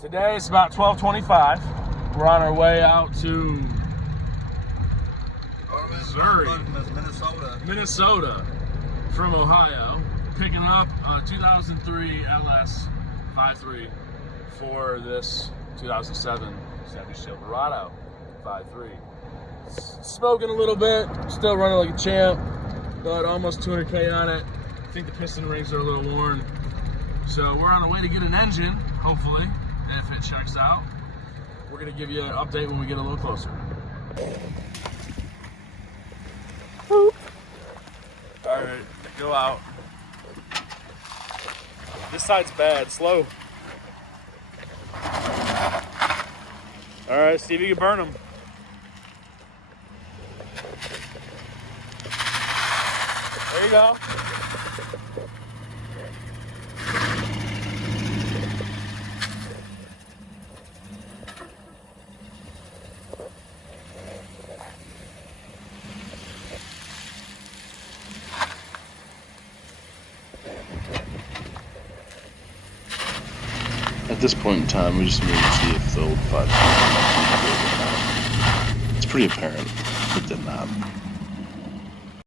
Today it's about 12:25. We're on our way out to Missouri, Minnesota from Ohio, picking up a 2003 LS 5.3 for this 2007 Chevy Silverado 5.3. Smoking a little bit, still running like a champ, but almost 200K on it. I think the piston rings are a little worn. So we're on the way to get an engine, hopefully, if it checks out. We're gonna give you an update when we get a little closer. Boop. All right, go out. This side's bad, slow. All right, see if you can burn them. There you go. At this point in time, we just need to see if the old 5 it's pretty apparent it did not.